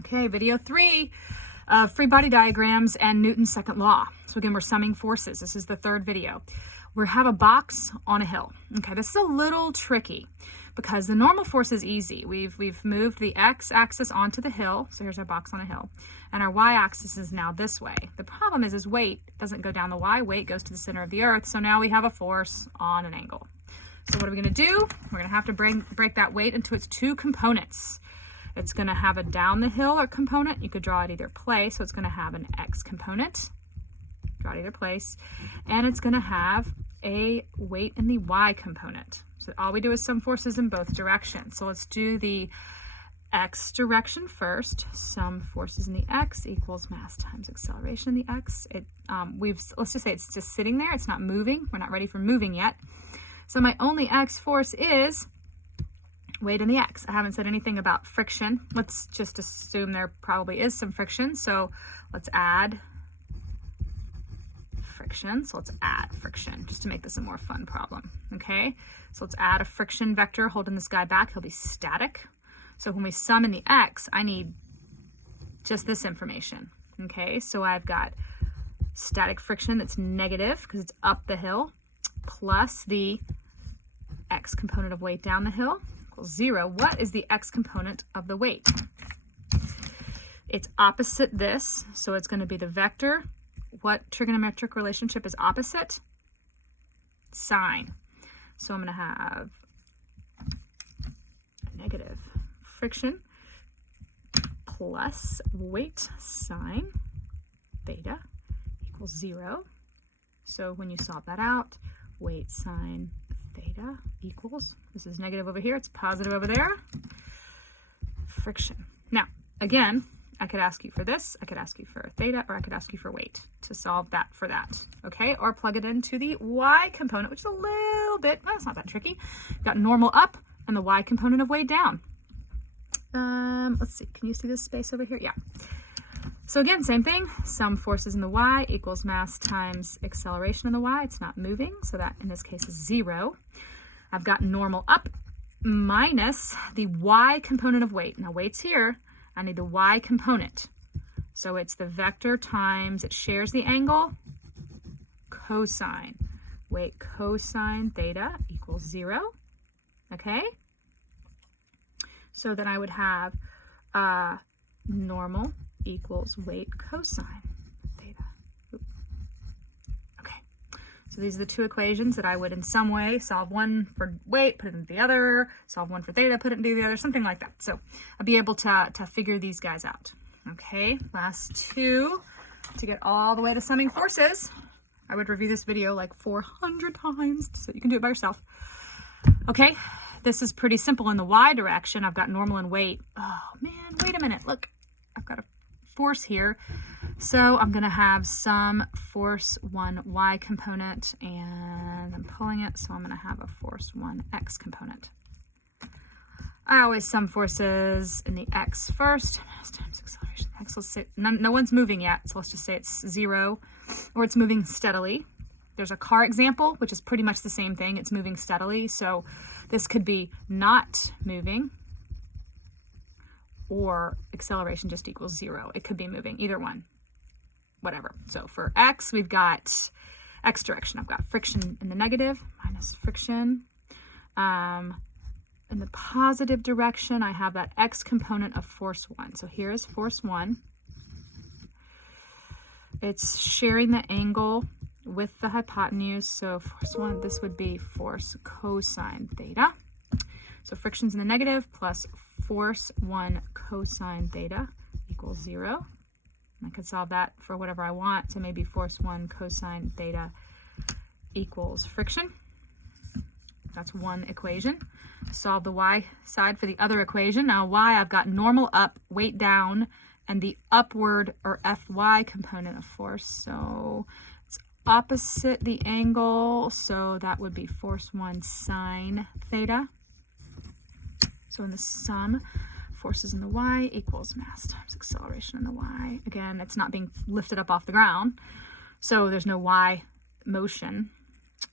Okay, video 3 of free body diagrams and Newton's second law. So again, we're summing forces. This is the third video. We have a box on a hill. Okay, this is a little tricky because the normal force is easy. We've moved the x-axis onto the hill. So here's our box on a hill. And our y-axis is now this way. The problem is weight doesn't go down the y. Weight goes to the center of the earth. So now we have a force on an angle. So what are we going to do? We're going to have to break that weight into its two components. It's going to have a down the hill or component. You could draw it either place. So it's going to have an x component. Draw it either place. And it's going to have a weight in the y component. So all we do is sum forces in both directions. So let's do the x direction first. Sum forces in the x equals mass times acceleration in the x. Let's just say it's just sitting there. It's not moving. We're not ready for moving yet. So my only x force is weight in the x. I haven't said anything about friction. Let's just assume there probably is some friction. So let's add friction. So let's add friction just to make this a more fun problem. Okay, so let's add a friction vector holding this guy back. He'll be static. So when we sum in the x, I need just this information. Okay, so I've got static friction that's negative because it's up the hill, plus the x component of weight down the hill equals 0. What is the x component of the weight? It's opposite this, so it's going to be the vector. What trigonometric relationship is opposite? Sine. So I'm going to have negative friction plus weight sine theta equals 0. So when you solve that out, weight sine theta equals, this is negative over here, it's positive over there, friction. Now, again, I could ask you for this, I could ask you for theta, or I could ask you for weight to solve that for that, okay? Or plug it into the y component, which is a little bit, well, it's not that tricky. You've got normal up and the y component of weight down. Let's see, can you see this space over here? Yeah. So again, same thing, sum forces in the y equals mass times acceleration in the y. It's not moving, so that in this case is 0. I've got normal up minus the y component of weight. Now weight's here, I need the y component. So it's the vector times, it shares the angle, cosine. Weight cosine theta equals 0, okay? So then I would have normal equals weight cosine theta. Okay, so these are the two equations that I would in some way solve one for weight, put it into the other, solve one for theta, put it into the other, something like that. So I'll be able to figure these guys out. Okay, last two to get all the way to summing forces. I would review this video like 400 times so you can do it by yourself. Okay, this is pretty simple in the y direction. I've got normal and weight. Oh man, wait a minute, look, I've got a force here. So I'm going to have some force 1 y component, and I'm pulling it, so I'm going to have a force 1 x component. I always sum forces in the x first. Mass times acceleration. X, let's say, no one's moving yet, so let's just say it's 0, or it's moving steadily. There's a car example, which is pretty much the same thing. It's moving steadily, so this could be not moving, or acceleration just equals 0. It could be moving, either one, whatever. So for x, we've got x direction. I've got friction in the negative minus friction. In the positive direction, I have that x component of force 1. So here is force 1. It's sharing the angle with the hypotenuse. So force 1, this would be force cosine theta. So friction's in the negative plus force 1 cosine theta equals 0. And I could solve that for whatever I want. So maybe force 1 cosine theta equals friction. That's one equation. Solve the y side for the other equation. Now y, I've got normal up, weight down, and the upward or Fy component of force. So it's opposite the angle. So that would be force 1 sine theta. So in the sum, forces in the y equals mass times acceleration in the y. Again, it's not being lifted up off the ground, so there's no y motion.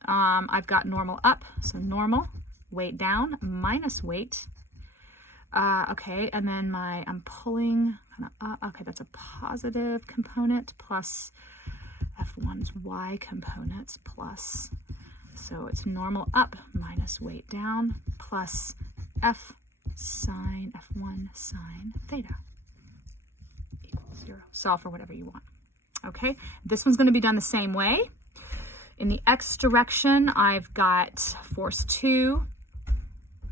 I've got normal up, so normal, weight down minus weight Okay, and then I'm pulling kind of up. Okay, that's a positive component plus F1's y component plus, so it's normal up minus weight down plus F sine F1 sine theta equals 0. Solve for whatever you want. Okay, this one's going to be done the same way. In the x direction, I've got force 2,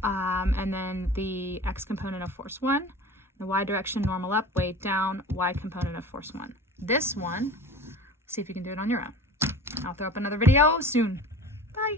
and then the x component of force 1. The y direction, normal up, weight down, y component of force 1. This one, see if you can do it on your own. I'll throw up another video soon. Bye.